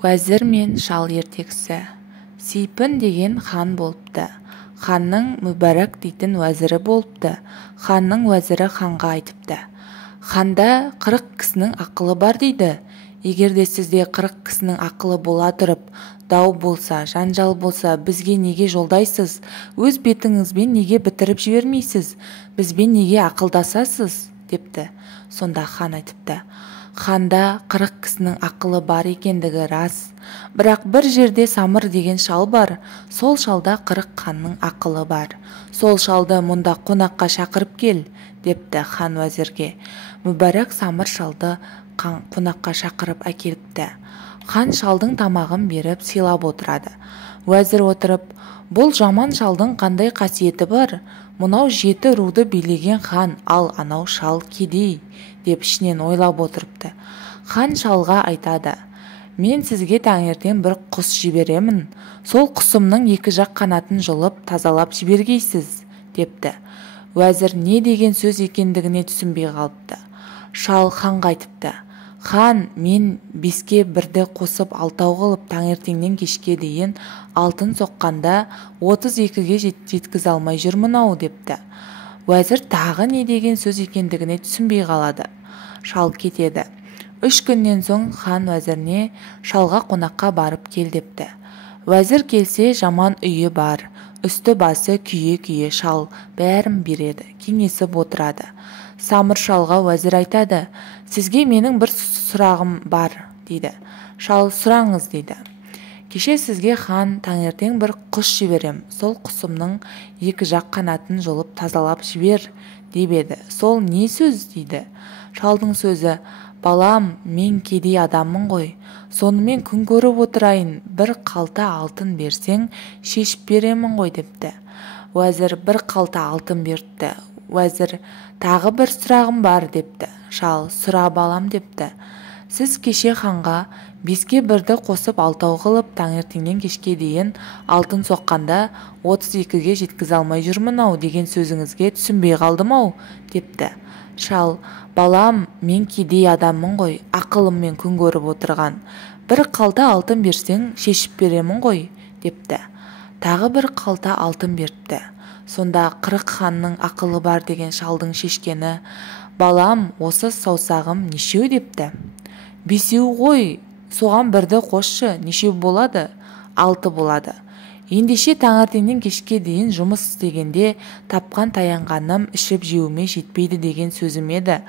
Уәзір мен шал ертегісі. Сейпін деген хан болыпты. Ханның Мүбәрак дейтін уәзірі болыпты. Ханның уәзірі ханға айтыпты: ханда 40 кісінің ақылы бар дейді. Егерде сізде 40 кісінің ақылы бола тұрып, дау болса, жанжал болса, бізге неге жолдайсыз? Өз бетіңізбен неге бітіріп жібермейсіз? Бізбен неге ақылдасасыз? депті. Сонда хан айтыпты: ханда 40 кісінің ақылы бар екендігі рас. Бірақ бір жерде Самыр деген шал бар. Сол шалда 40 ханның ақылы бар. Сол шалды мұнда қонаққа шақырып кел, депті хан уәзірге. Мүбәрак Самыр шалды қонаққа шақырып әкеліпті. Хан шалдың тамағын беріп сыйлап отырады. Уәзір отырып: бұл жаман шалдың қандай қасиеті бар? Мынау 7 руды билеген хан, ал анау шал кедей, деп ішінен ойлап отырыпты. Хан шалға айтады: мен сізге таңертең бір құс жіберемін. Сол құсымның 2 жақ қанатын жұлып тазалап жібергейсіз, депті. Уәзір не деген сөз екендігіне түсінбей қалыпты. Шал ханға айтыпты: хан, мен 5-ке 1-ді қосып 6 қылып таңертеңнен кешке дейін алтын соққанда 32-ге жеткізе алмай жүрмін-ау, депті. Уәзір тағы не деген сөз екендігіне түсінбей қалады. Шал кетеді. 3 күннен соң хан уәзіріне: шалға қонаққа барып кел, депті. Уәзір келсе, жаман үйі бар. Үсті басы күйе-күйе шал бәрін береді, кеңесіп отырады. Самыр шалға уәзір айтады: сізге менің бір сұрағым бар, дейді. Шал: сұраңыз, дейді. Кеше сізге хан таңертең бір құс жіберем, сол құсымның 2 жақ қанатын жұлып тазалап жібер, деп еді. Сол не сөз, дейді. Шалдың сөзі: балам, мен кедей адаммын ғой, сонымен күн көріп отырайын, бір қалта алтын берсең шешіп беремін ғой, депті. Уәзір бір қалта алтын беріпті. Уәзір: тағы бір сұрағым бар, депті. Шал: сұра балам, депті. Сіз кеше ханға 5-ке 1-ді қосып 6 қылып таңертеңнен кешке дейін алтын соққанда 32-ге жеткізе алмай жүрмін-ау деген сөзіңізге түсінбей қалдым-ау, депті. Шал: балам, мен кедей адаммын ғой, ақылыммен күн көріп отырған. Бір қалта алтын берсең шешіп беремін ғой, депті. Тағы бір қалта алтын беріпті. Сонда 40 ханның ақылы бар деген шалдың шешкені: балам, осы саусағым нешеу, депті. 5-еу ғой, соған 1-ді қосшы, нешеу болады? 6 болады. Ендеше таңертеңнен кешке дейін жұмыс істегенде тапқан таянғаным ішіп жеуіме жетпейді деген сөзім еді.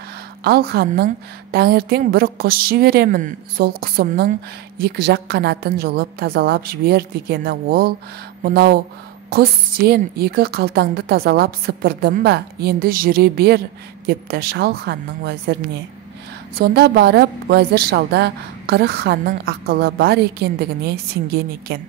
Ал ханның таңертең бір құс жіберемін, сол құсымның 2 жақ қанатын жұлып тазалап жібер дегені ол: мынау құс сен 2 қалтаңды тазалап сыпырдың ба, енді жүре бер, депті шал ханның уәзіріне. Сонда барып уәзір шалда 40 ханның ақылы бар екендігіне сенген екен.